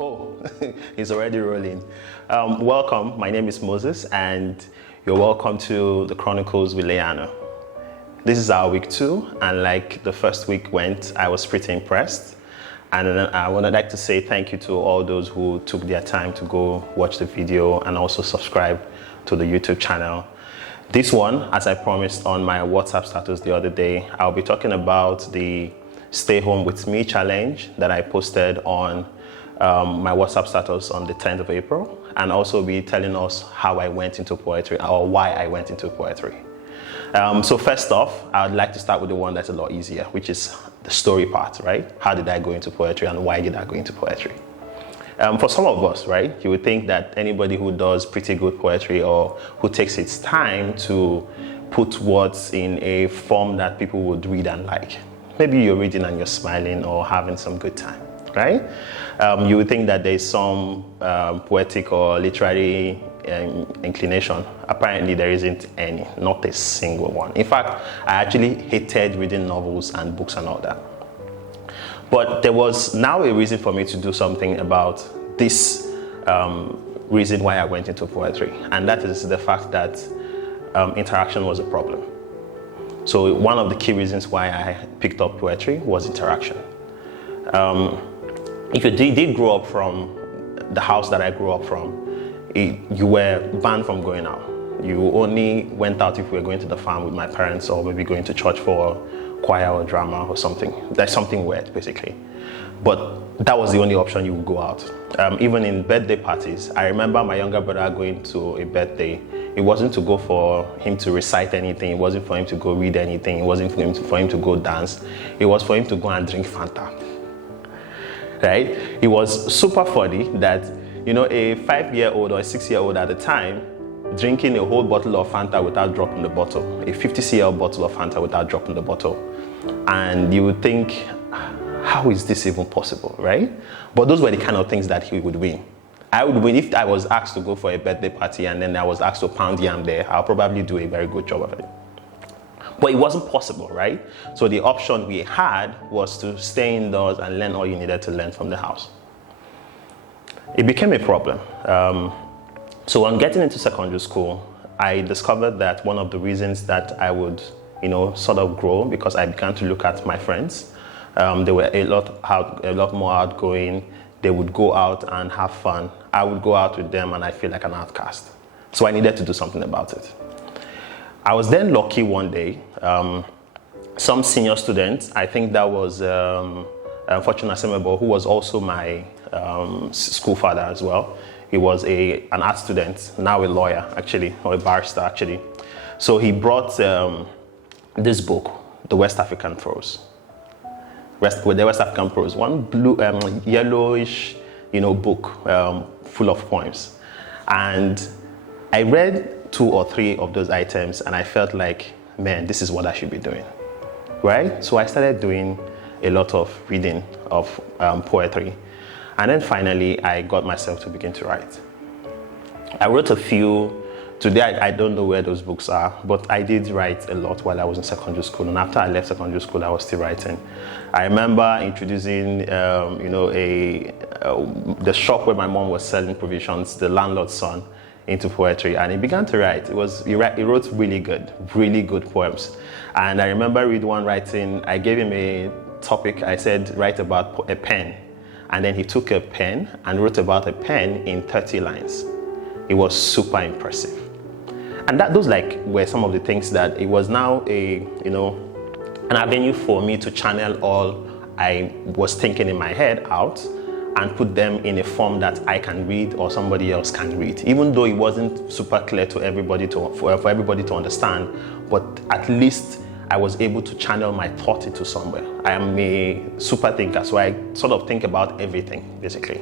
Oh, it's already rolling. Welcome, my name is Moses, and you're welcome to the Chronicles with Leano. This is our week 2, and like the first week went, I was pretty impressed. And I would like to say thank you to all those who took their time to go watch the video and also subscribe to the YouTube channel. This one, as I promised on my WhatsApp status the other day, I'll be talking about the Stay Home With Me challenge that I posted on my WhatsApp status on the 10th of April, and also be telling us how I went into poetry or why I went into poetry. So first off, I would like to start with the one that's a lot easier, which is the story part, right? How did I go into poetry and why did I go into poetry? For some of us, right, you would think that anybody who does pretty good poetry or who takes its time to put words in a form that people would read and like. Maybe you're reading and you're smiling or having some good time, right? You would think that there's some poetic or literary inclination. Apparently there isn't any, not a single one. In fact, I actually hated reading novels and books and all that. But there was now a reason for me to do something about this reason why I went into poetry, and that is the fact that interaction was a problem. So one of the key reasons why I picked up poetry was interaction. If you did grow up from the house that I grew up from, you were banned from going out. You only went out if you were going to the farm with my parents or maybe going to church for choir or drama or something. That's something weird, basically. But that was the only option you would go out. Even in birthday parties, I remember my younger brother going to a birthday. It wasn't to go for him to recite anything. It wasn't for him to go read anything. It wasn't for him to go dance. It was for him to go and drink Fanta. Right? It was super funny that, you know, a 5-year-old or a 6-year-old at the time drinking a whole bottle of Fanta without dropping the bottle, a 50cl bottle of Fanta without dropping the bottle. And you would think, how is this even possible, right? But those were the kind of things that he would win. I would win if I was asked to go for a birthday party and then I was asked to pound yam there. I'll probably do a very good job of it. But it wasn't possible, right? So the option we had was to stay indoors and learn all you needed to learn from the house. It became a problem. So on getting into secondary school, I discovered that one of the reasons that I would, sort of grow, because I began to look at my friends. They were a lot more outgoing. They would go out and have fun. I would go out with them and I feel like an outcast. So I needed to do something about it. I was then lucky one day, some senior student, I think that was Fortune Asemebo, who was also my school father as well. He was an art student, now a lawyer actually, or a barrister actually. So he brought this book, The West African Prose. The West African Prose, one blue, yellowish, book full of poems. And I read 2 or 3 of those items and I felt like, man, this is what I should be doing, right? So I started doing a lot of reading of poetry. And then finally, I got myself to begin to write. I wrote a few. Today, I don't know where those books are, but I did write a lot while I was in secondary school. And after I left secondary school, I was still writing. I remember introducing, the shop where my mom was selling provisions, the landlord's son, into poetry, and he began to write. He wrote really good poems. And I remember read one writing. I gave him a topic. I said, write about a pen. And then he took a pen and wrote about a pen in 30 lines. It was super impressive. And those were some of the things that it was now an avenue for me to channel all I was thinking in my head out and put them in a form that I can read or somebody else can read. Even though it wasn't super clear to everybody for everybody to understand, but at least I was able to channel my thought into somewhere. I am a super thinker, so I sort of think about everything, basically.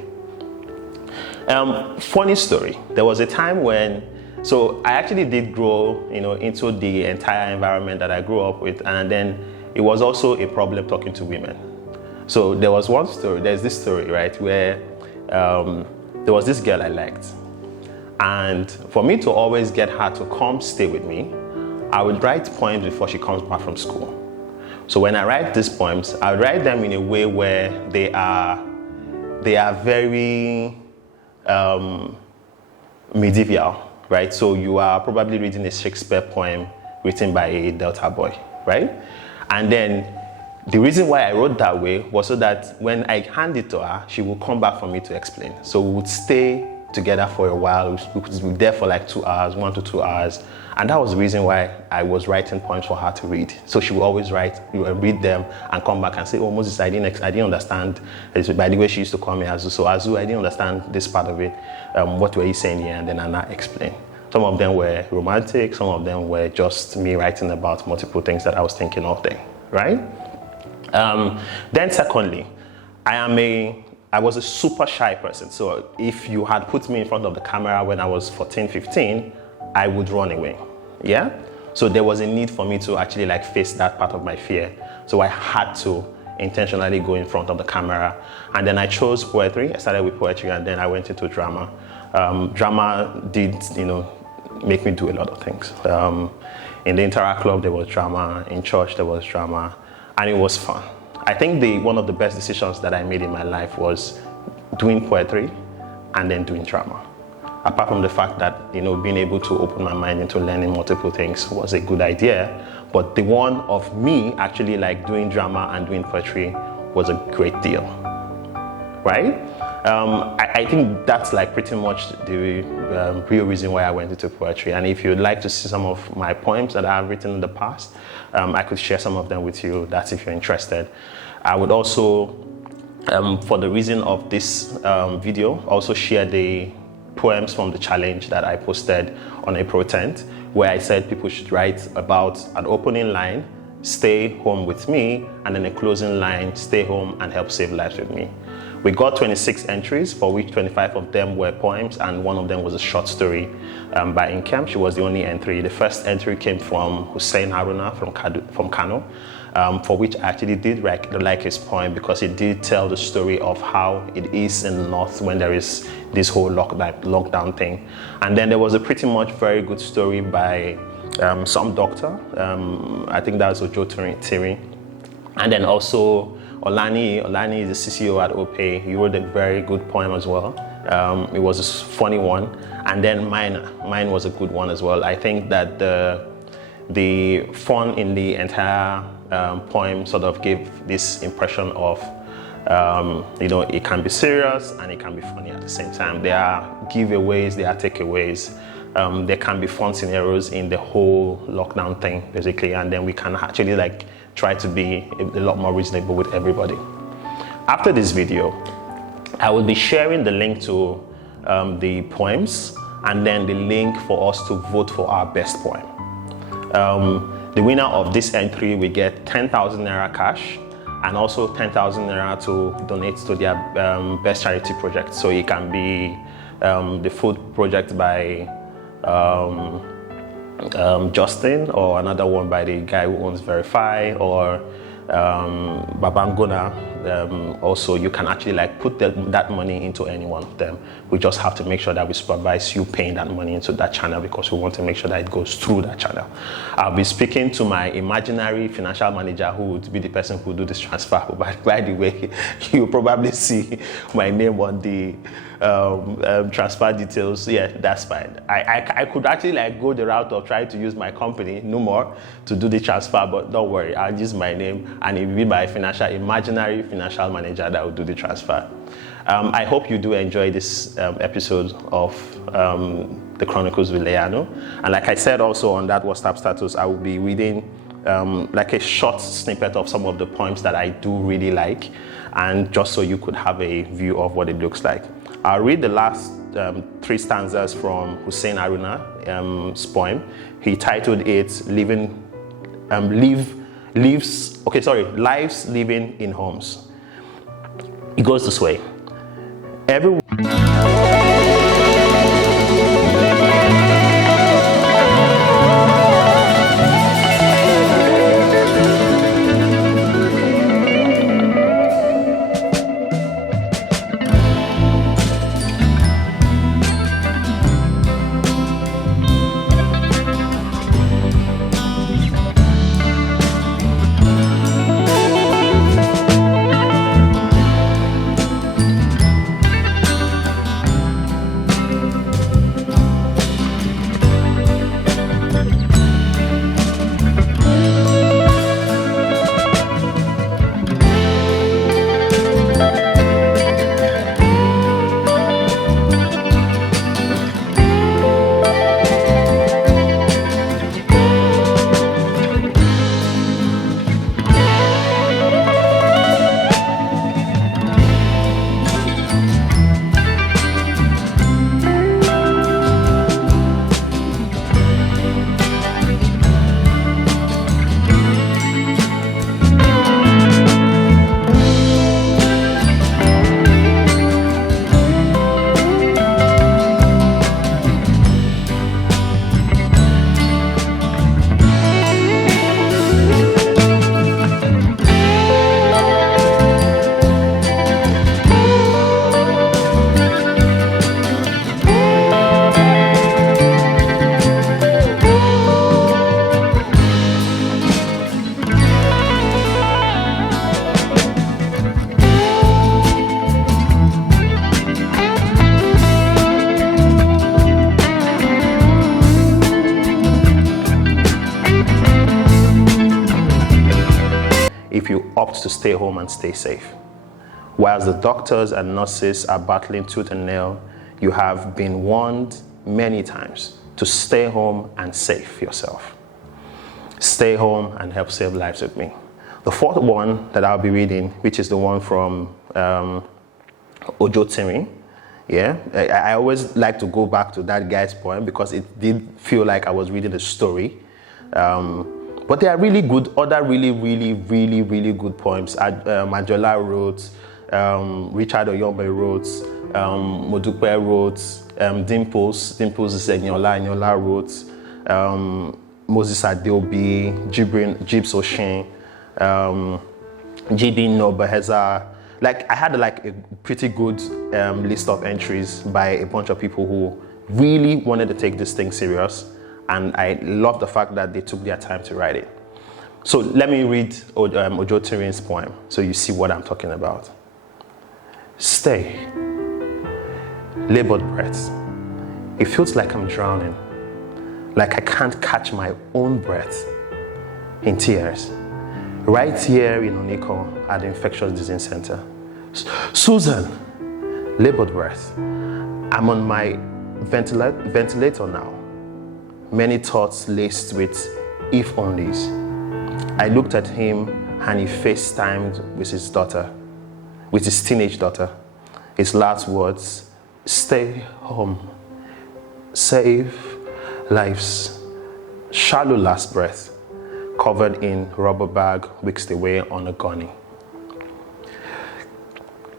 Funny story, there was a time when, so I actually did grow, into the entire environment that I grew up with, and then it was also a problem talking to women. So there's this story, right, where there was this girl I liked. And for me to always get her to come stay with me, I would write poems before she comes back from school. So when I write these poems, I write them in a way where they are they are very medieval, right? So you are probably reading a Shakespeare poem written by a Delta boy, right? And then the reason why I wrote that way was so that when I hand it to her, she will come back for me to explain. So we would stay together for a while. We would be there for like 2 hours, 1 to 2 hours. And that was the reason why I was writing poems for her to read. So she would always read them and come back and say, oh, Moses, I didn't understand. By the way, she used to call me Azu. So Azu, I didn't understand this part of it. What were you saying here? And then Anna explained. Some of them were romantic. Some of them were just me writing about multiple things that I was thinking of then, right? Then secondly, I was a super shy person. So if you had put me in front of the camera when I was 14, 15, I would run away, yeah? So there was a need for me to actually like face that part of my fear. So I had to intentionally go in front of the camera. And then I chose poetry. I started with poetry and then I went into drama. Drama did, make me do a lot of things. In the Interact Club, there was drama. In church, there was drama. And it was fun. I think one of the best decisions that I made in my life was doing poetry and then doing drama. Apart from the fact that, being able to open my mind into learning multiple things was a good idea, but the one of me actually like doing drama and doing poetry was a great deal, right? I think that's like pretty much the real reason why I went into poetry. And if you'd like to see some of my poems that I've written in the past, I could share some of them with you. That's if you're interested. I would also, for the reason of this video, also share the poems from the challenge that I posted on April 10th, where I said people should write about an opening line, stay home with me, and then a closing line, stay home and help save lives with me. We got 26 entries, for which 25 of them were poems, and one of them was a short story by Nkem. She was the only entry. The first entry came from Hussein Haruna from Kano, for which I actually did like his poem because it did tell the story of how it is in the North when there is this whole lockdown thing. And then there was a pretty much very good story by some doctor. I think that was Ojo Tiri. And then also Olani is the CCO at OPE. He wrote a very good poem as well. It was a funny one. And then mine was a good one as well. I think that the fun in the entire poem sort of gave this impression of, it can be serious and it can be funny at the same time. There are giveaways, there are takeaways. There can be fun scenarios in the whole lockdown thing, basically, and then we can actually like try to be a lot more reasonable with everybody. After this video, I will be sharing the link to the poems and then the link for us to vote for our best poem. The winner of this entry will get 10,000 Naira cash and also 10,000 Naira to donate to their best charity project. So it can be the food project by Justin, or another one by the guy who owns Verify, or Babangona. Also, you can actually like put that money into any one of them. We just have to make sure that we supervise you paying that money into that channel because we want to make sure that it goes through that channel. I'll be speaking to my imaginary financial manager who would be the person who will do this transfer. But by the way, you'll probably see my name on the transfer details. Yeah, that's fine. I could actually like go the route of trying to use my company, no more, to do the transfer, but don't worry, I'll use my name and it will be my imaginary financial manager that will do the transfer. I hope you do enjoy this episode of the Chronicles with Leano. And like I said also on that WhatsApp status, I will be reading like a short snippet of some of the poems that I do really like, and just so you could have a view of what it looks like. I'll read the last 3 stanzas from Hussein Haruna's poem. He titled it Lives Living in Homes. It goes this way. you opt to stay home and stay safe. Whilst the doctors and nurses are battling tooth and nail, you have been warned many times to stay home and save yourself. Stay home and help save lives with me. The fourth one that I'll be reading, which is the one from Ojo Timi. Yeah, I always like to go back to that guy's poem because it did feel like I was reading a story. But there are really good, other really good poems. Majola wrote, Richard Oyombe wrote, Modupe wrote, Dimples Eniola wrote, Moses Adeobi, Jibs Oshin, J.D. Nobeheza. Like I had like a pretty good list of entries by a bunch of people who really wanted to take this thing serious, and I love the fact that they took their time to write it. So let me read Ojo Timi's poem so you see what I'm talking about. Stay. Labored breath. It feels like I'm drowning, like I can't catch my own breath. In tears. Right here in Oniko at the Infectious Disease Center. Susan, labored breath. I'm on my ventilator now. Many thoughts laced with if onlys. I looked at him and he FaceTimed with his daughter, with his teenage daughter. His last words, stay home, save lives. Shallow last breath, covered in rubber bag, whisked away on a gunny.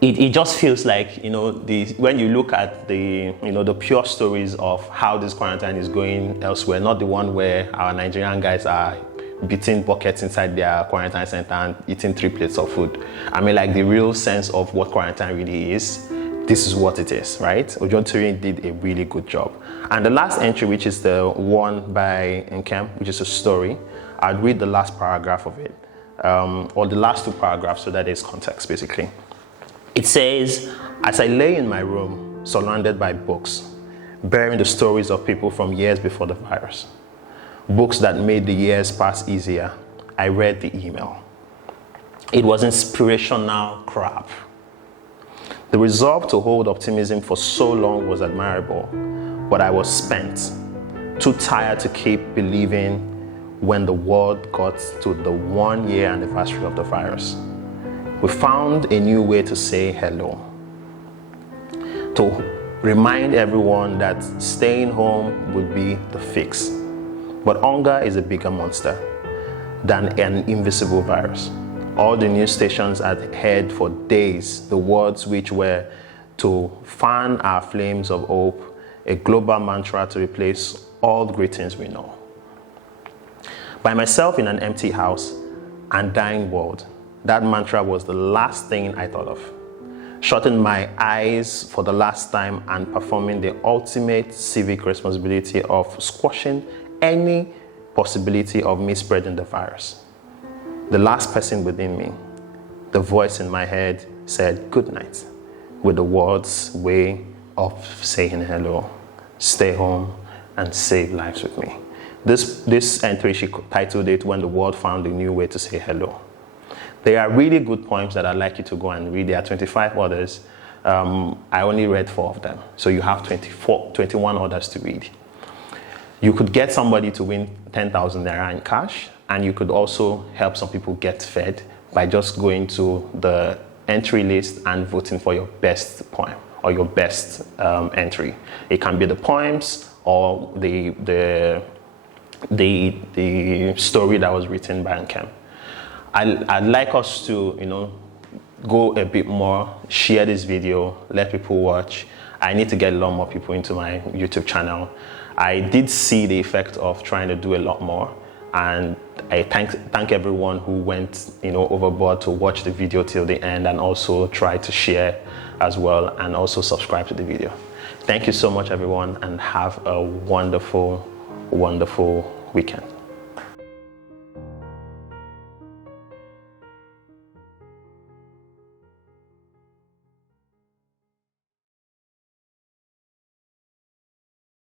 It just feels like, when you look at the pure stories of how this quarantine is going elsewhere, not the one where our Nigerian guys are beating buckets inside their quarantine center and eating 3 plates of food. I mean, like the real sense of what quarantine really is, this is what it is, right? Ojo Timi did a really good job. And the last entry, which is the one by Nkem, which is a story, I'd read the last paragraph of it, or the last 2 paragraphs so that there's context, basically. It says, as I lay in my room, surrounded by books, bearing the stories of people from years before the virus, books that made the years pass easier, I read the email. It was inspirational crap. The resolve to hold optimism for so long was admirable, but I was spent, too tired to keep believing when the world got to the 1-year anniversary of the virus. We found a new way to say hello, to remind everyone that staying home would be the fix. But hunger is a bigger monster than an invisible virus. All the news stations had heard for days the words which were to fan our flames of hope, a global mantra to replace all the greetings we know. By myself in an empty house and dying world, that mantra was the last thing I thought of. Shutting my eyes for the last time and performing the ultimate civic responsibility of squashing any possibility of me spreading the virus. The last person within me, the voice in my head said good night with the words way of saying hello. Stay home and save lives with me. This entry, she titled it When the World Found a New Way to Say Hello. There are really good poems that I'd like you to go and read. There are 25 others. I only read 4 of them. So you have 21 others to read. You could get somebody to win 10,000 naira in cash, and you could also help some people get fed by just going to the entry list and voting for your best poem or your best entry. It can be the poems or the story that was written by Nkem. I'd like us to, go a bit more, share this video, let people watch. I need to get a lot more people into my YouTube channel. I did see the effect of trying to do a lot more, and I thank everyone who went, overboard to watch the video till the end and also try to share as well and also subscribe to the video. Thank you so much, everyone, and have a wonderful, wonderful weekend.